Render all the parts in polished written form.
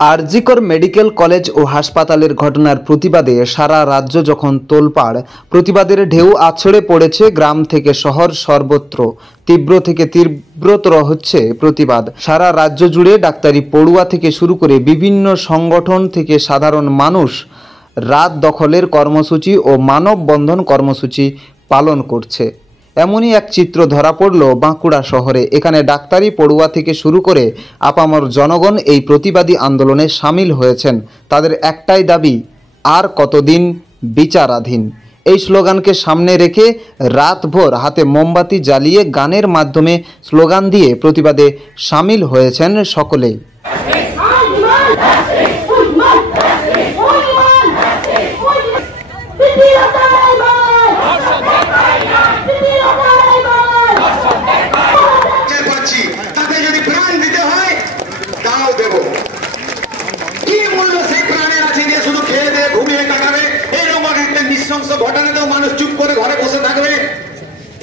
RG Kar medical college ও হাসপাতালের ঘটনার প্রতিবাদে সারা রাজ্য যখন তোলপাড়, প্রতিবাদের ঢেউ আছড়ে পড়েছে গ্রাম থেকে শহর সর্বত্র। তীব্র থেকে তীব্রতর হচ্ছে প্রতিবাদ। সারা রাজ্য জুড়ে ডাক্তারি পড়ুয়া থেকে শুরু করে বিভিন্ন সংগঠন থেকে সাধারণ মানুষ রাত দখলের কর্মসূচি ও মানববন্ধন কর্মসূচি পালন করছে। এমনই এক চিত্র ধরা পড়ল বাঁকুড়া শহরে। এখানে ডাক্তারি পড়ুয়া থেকে শুরু করে আপামর জনগণ এই প্রতিবাদী আন্দোলনে সামিল হয়েছেন। তাদের একটাই দাবি, আর কতদিন বিচারাধীন। এই স্লোগানকে সামনে রেখে রাতভর হাতে মোমবাতি জ্বালিয়ে গানের মাধ্যমে স্লোগান দিয়ে প্রতিবাদে সামিল হয়েছেন সকলেই। ঘটনাতেও মানুষ চুপ করে ঘরে বসে থাকবে,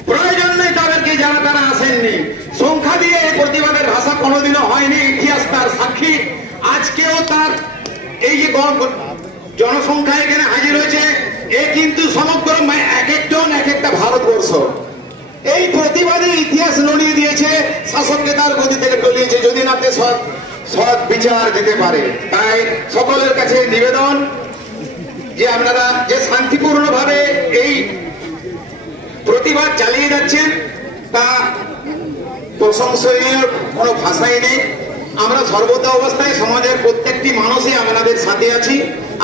প্রয়োজন নেই তাদেরকে যারা তারা আসেননি। সংখ্যা দিয়ে এই প্রতিবাদের ভাষা কোনোদিনও হয়নি, ইতিহাস তার সাক্ষী। আজকেও তার এই যে জনসংখ্যা এখানে হাজির হয়েছে, এ কিন্তু সমগ্র এক একজন এক একটা ভারতবর্ষ। এই প্রতিবাদী ইতিহাস লড়িয়ে দিয়েছে, শাসককে তার গদি থেকে টলিয়েছে, যদি না সৎ বিচার দিতে পারে। তাই সকলের কাছে নিবেদন যে আপনারা যে শান্তিপূর্ণ ভাবে এই প্রতিবাদ চালিয়ে যাচ্ছেন তা প্রশংসনীয়, কোনো ভাষাই নেই। আমরা সর্বদা অবস্থায় সমাজের প্রত্যেকটি মানুষই আপনাদের সাথে আছি।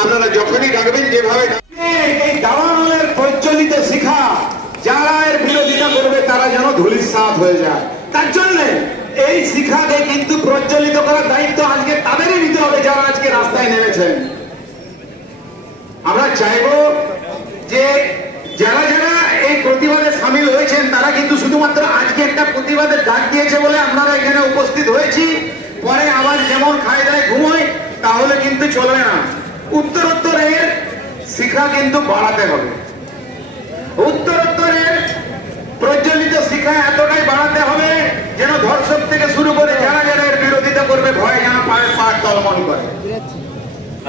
আপনারা যখনই ডাকবেন, যেভাবে এই দাওয়ানের প্রচলিত শিক্ষা যারা এর বিরোধিতা করবে তারা যেন ধূলিসাৎ হয়ে যায়, তার জন্য এই শিক্ষাকে কিন্তু প্রচলিত করার দায়িত্ব আজকে তাদেরই নিতে হবে যারা আজকে রাস্তায় নেমেছেন। আমরা চাইব যে যারা যারা এই প্রতিবাদে সামিল হয়েছেন তারা কিন্তু শুধুমাত্র আজকে একটা প্রতিবাদের ডাক দিয়েছে বলে আপনারা এখানে উপস্থিত হয়েছি, পরে আবার যেমন খায় দায় ঘুমোয় তাহলে কিন্তু চলবে না। উত্তরোত্তরের শিক্ষা কিন্তু বাড়াতে হবে। উত্তরোত্তরের প্রচলিত শিক্ষা এতটাই বাড়াতে হবে যেন ধর্ষক থেকে শুরু করে যারা যারা এর বিরোধিতা করবে ভয়ে যেন পায়ের পা টলমল করে।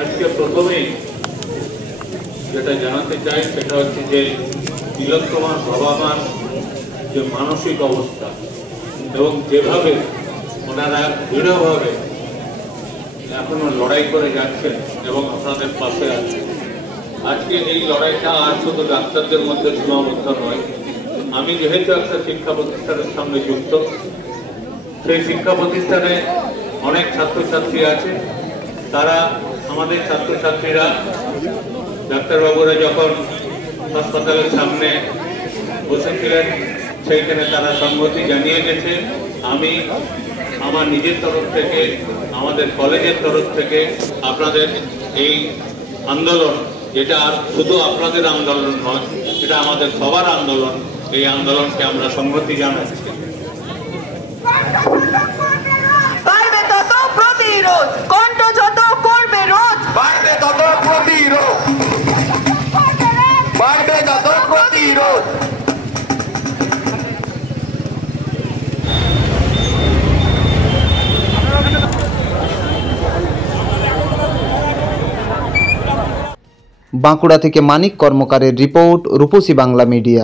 আজকে প্রথমেই যেটা জানাতে চাই সেটা হচ্ছে যে তিলোত্তমার ভবামান যে মানসিক অবস্থা এবং যেভাবে ওনারা দৃঢ়ভাবে এখনো লড়াই করে যাচ্ছেন এবং আপনাদের পাশে আছেন। আজকে এই লড়াইটা আর শুধু ডাক্তারদের মধ্যে সীমাবদ্ধ নয়। আমি যেহেতু একটা শিক্ষা প্রতিষ্ঠানের সঙ্গে যুক্ত, সেই শিক্ষা প্রতিষ্ঠানে অনেক ছাত্রছাত্রী আছে। তারা আমাদের ছাত্রছাত্রীরা ডাক্তারবাবুরা যখন হাসপাতালের সামনে বসেছিলেন সেইখানে তারা সংহতি জানিয়ে গেছে। আমি আমার নিজের তরফ থেকে, আমাদের কলেজের তরফ থেকে আপনাদের এই আন্দোলন, যেটা আর শুধু আপনাদের আন্দোলন নয়, এটা আমাদের সবার আন্দোলন, এই আন্দোলনকে আমরা সংহতি জানাচ্ছি। বাড়বে তত প্রতিরোধ, কণ্ঠ যত করবে রোধ, বাড়বে তত প্রতিরোধ, বাড়বে তত প্রতিরোধ। বাঁকুড়া থেকে মানিক কর্মকারের রিপোর্ট, রূপসী বাংলা মিডিয়া।